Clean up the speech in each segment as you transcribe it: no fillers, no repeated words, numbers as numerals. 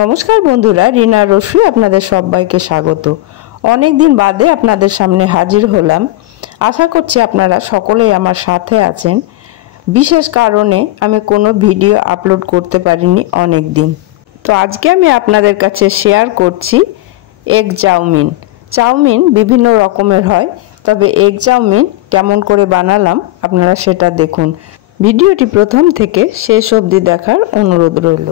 নমস্কার বন্ধুরা, রিনা রশি আপনাদের সবাইকে স্বাগত। অনেক দিন বাদে আপনাদের সামনে হাজির হলাম। আশা করছি আপনারা সকলেই আমার সাথে আছেন। বিশেষ কারণে আমি কোনো ভিডিও আপলোড করতে পারিনি অনেক দিন। তো আজকে আমি আপনাদের কাছে শেয়ার করছি এগ চাউমিন। চাউমিন বিভিন্ন রকমের হয়, তবে এগ চাউমিন কেমন করে বানালাম আপনারা সেটা দেখুন। ভিডিওটি প্রথম থেকে শেষ অবধি দেখার অনুরোধ রইল।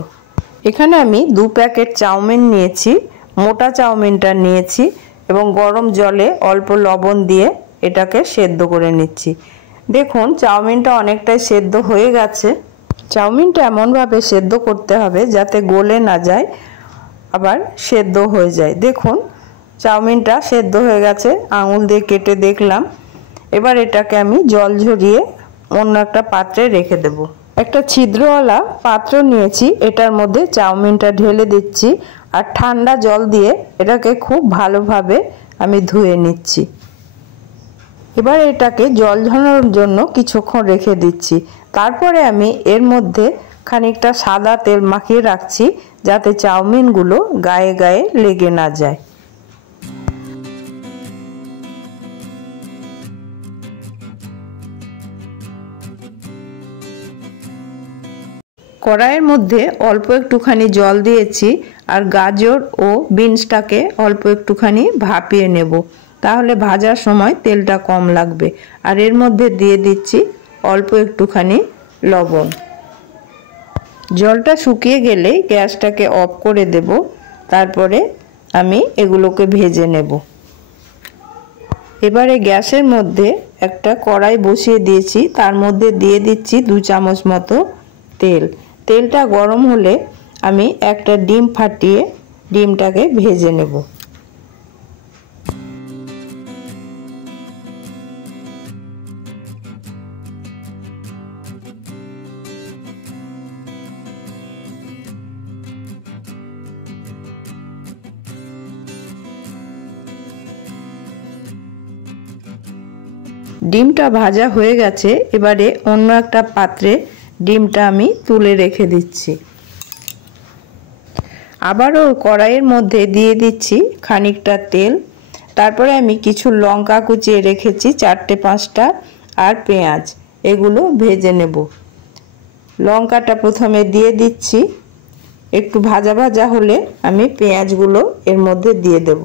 এখানে আমি 2 প্যাকেট চাউমিন নিয়েছি। মোটা চাউমিনটা নিয়েছি এবং গরম জলে অল্প লবণ দিয়ে এটাকে সেদ্ধ করে নিচ্ছি। দেখুন চাউমিনটা অনেকটাই সেদ্ধ হয়ে গেছে। চাউমিনটা এমনভাবে সেদ্ধ করতে হবে যাতে গলে না যায়, আবার সেদ্ধ হয়ে যায়। দেখুন চাউমিনটা সেদ্ধ হয়ে গেছে, আঙুল দিয়ে কেটে দেখলাম। এবার এটাকে আমি জল ঝরিয়ে অন্য একটা পাত্রে রেখে দেব। একটা ছিদ্রওয়ালা পাত্র নিয়েছি, এটার মধ্যে চাউমিনটা ঢেলে দিচ্ছি আর ঠান্ডা জল দিয়ে এটাকে খুব ভালোভাবে আমি ধুয়ে নিচ্ছি। এবার এটাকে জল ঝরানোর জন্য কিছুক্ষণ রেখে দিচ্ছি। তারপরে আমি এর মধ্যে খানিকটা সাদা তেল মাখিয়ে রাখছি যাতে চাউমিনগুলো গায়ে গায়ে লেগে না যায়। কড়াইয়ের মধ্যে অল্প একটুখানি জল দিয়েছি আর গাজর ও বিনসটাকে অল্প একটুখানি ভাপিয়ে নেব, তাহলে ভাজার সময় তেলটা কম লাগবে। আর এর মধ্যে দিয়ে দিচ্ছি অল্প একটুখানি লবণ। জলটা শুকিয়ে গেলেই গ্যাসটাকে অফ করে দেব। তারপরে আমি এগুলোকে ভেজে নেব। এবারে গ্যাসের মধ্যে একটা কড়াই বসিয়ে দিয়েছি, তার মধ্যে দিয়ে দিচ্ছি 2 চামচ মতো তেল। তেলটা গরম হলে আমি একটা ডিম ফাটিয়ে ডিমটাকে ভেজে নেব। ডিমটা ভাজা হয়ে গেছে, এবারে অন্য একটা পাত্রে ডিমটা আমি তুলে রেখে দিচ্ছি। আবারও কড়াইয়ের মধ্যে দিয়ে দিচ্ছি খানিকটা তেল। তারপরে আমি কিছু লঙ্কা কুচিয়ে রেখেছি 4-5টা আর পেঁয়াজ, এগুলো ভেজে নেব। লঙ্কাটা প্রথমে দিয়ে দিচ্ছি, একটু ভাজা ভাজা হলে আমি পেঁয়াজগুলো এর মধ্যে দিয়ে দেব।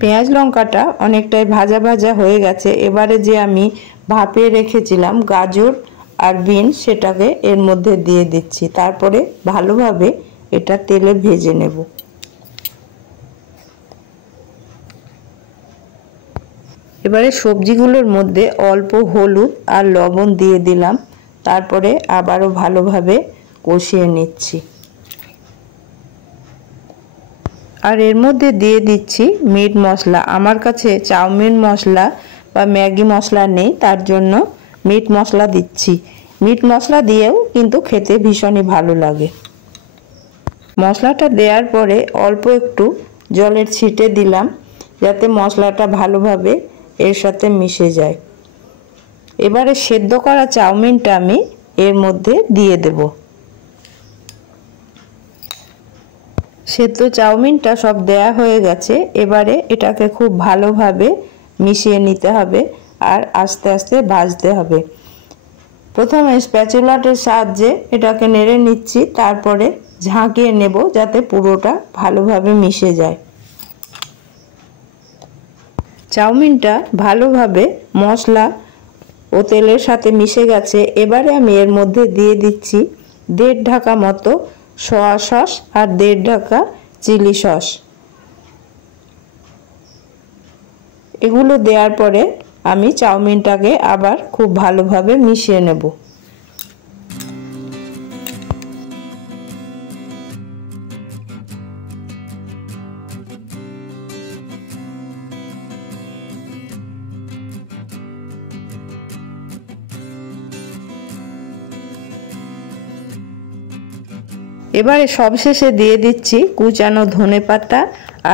পেঁয়াজ লঙ্কাটা অনেকটাই ভাজা ভাজা হয়ে গেছে। এবারে যে আমি ভাপিয়ে রেখেছিলাম গাজর আর বিনস, সেটাকে এর মধ্যে দিয়ে দিচ্ছি। তারপরে ভালোভাবে এটা তেলে ভেজে নেব। এবারে সবজিগুলোর মধ্যে অল্প হলুদ আর লবণ দিয়ে দিলাম। তারপরে আবারও ভালোভাবে কষিয়ে নিচ্ছি। আর এর মধ্যে দিয়ে দিচ্ছি মিট মশলা। আমার কাছে চাউমিন মশলা বা ম্যাগি মশলা নেই, তার জন্য মিট মশলা দিচ্ছি। মিট মশলা দিয়েও কিন্তু খেতে ভীষণই ভালো লাগে। মশলাটা দেওয়ার পরে অল্প একটু জলের ছিটে দিলাম যাতে মশলাটা ভালোভাবে এর সাথে মিশে যায়। এবারে সেদ্ধ করা চাউমিনটা আমি এর মধ্যে দিয়ে দেব। সেদ্ধ চাউমিনটা সব দেয়া হয়ে গেছে। এবারে এটাকে খুব ভালোভাবে মিশিয়ে নিতে হবে আর আস্তে আস্তে ভাজতে হবে। প্রথমে স্প্যাচুলাটের সাহায্যে এটাকে নেড়ে নিচ্ছি, তারপরে ঝাঁকিয়ে নেব যাতে পুরোটা ভালোভাবে মিশে যায়। চাউমিনটা ভালোভাবে মশলা ও তেলের সাথে মিশে গেছে। এবারে আমি এর মধ্যে দিয়ে দিচ্ছি 1.5 ঢাকা মতো সয়া সস আর 1.5 ঢাকা চিলি সস। এগুলো দেওয়ার পরে আমি চাউমিনটাকে আবার খুব ভালোভাবে মিশিয়ে নেব। এবারে সবশেষে দিয়ে দিচ্ছি কুচানো ধনেপাতা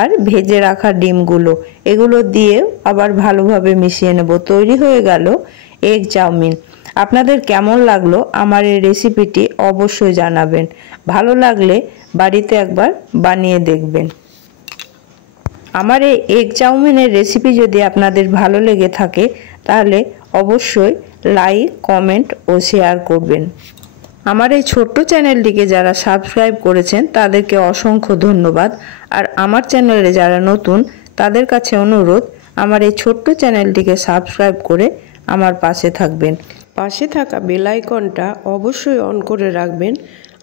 আর ভেজে রাখা ডিমগুলো। এগুলো দিয়ে আবার ভালোভাবে মিশিয়ে নেব। তৈরি হয়ে গেল এগ চাউমিন। আপনাদের কেমন লাগলো আমার এই রেসিপিটি অবশ্যই জানাবেন। ভালো লাগলে বাড়িতে একবার বানিয়ে দেখবেন। আমার এই এগ চাউমিনের রেসিপি যদি আপনাদের ভালো লেগে থাকে তাহলে অবশ্যই লাইক, কমেন্ট ও শেয়ার করবেন। আমার এই ছোট্ট চ্যানেলটিকে যারা সাবস্ক্রাইব করেছেন তাদেরকে অসংখ্য ধন্যবাদ। আর আমার চ্যানেলে যারা নতুন তাদের কাছে অনুরোধ, আমার এই ছোট্ট চ্যানেলটিকে সাবস্ক্রাইব করে আমার পাশে থাকবেন। পাশে থাকা বেল আইকনটা অবশ্যই অন করে রাখবেন।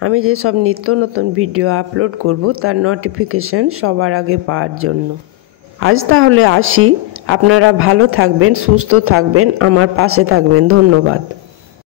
আমি যেসব নিত্য নতুন ভিডিও আপলোড করব তার নোটিফিকেশন সবার আগে পাওয়ার জন্য। আজ তাহলে আসি। আপনারা ভালো থাকবেন, সুস্থ থাকবেন, আমার পাশে থাকবেন। ধন্যবাদ।